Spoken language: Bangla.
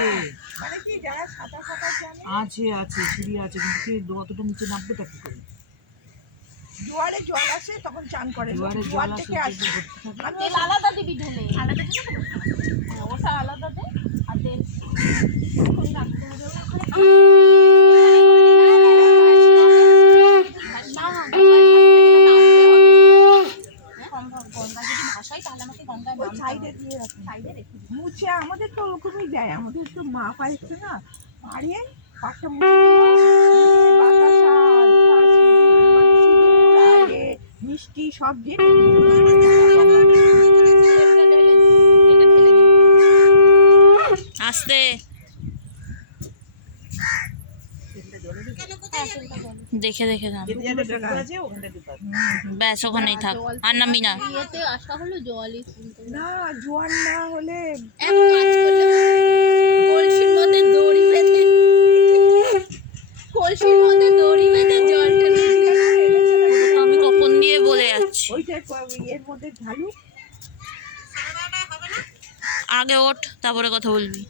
আছে মানে কি যারা সাঁতার কাটার জানে আছে আছে সিঁড়ি আছে, কিন্তু কে অতটা নিচে নামবেটা কি করে? জোয়ারে জল আসে তখন চান করে, জোয়ারে জোয়ার জল থেকে আসে আসে। আর তেল আলাদা দিবি ঢেলে, আলাদা দিবি তো? হ্যাঁ, ওটা আলাদা দে। আর তেল কিছুক্ষণ রাখতে হবে ওটা ওখানে। না, গঙ্গা যদি ভাসাই তাহলে আমাকে গঙ্গায় ওই সাইডে দিয়ে রাখি, সাইডে রেখে দিই। মুছে আমাদের তো ওরকমই দেয়, আমাদের তো মা পাইছে না পাড়িয়ে পাটটা মুছে বাতাসা মানে সিঁদুর আগে মিষ্টি সব দিয়ে আস্তে দেখে দেখে যান, ব্যাস ওখানেই থাক, আর নামবি না। ইয়েতে আসা হলো জলই না, জোয়ার না হলে এক কাজ করলে কলসির মধ্যে দড়ি বেঁধে, কলসির মধ্যে দড়ি বেঁধে জল টেনে আমি কখন দিয়ে বলে যাচ্ছি, ওইটা এর মধ্যে ঢালু। আগে ওঠ তারপরে কথা বলবি।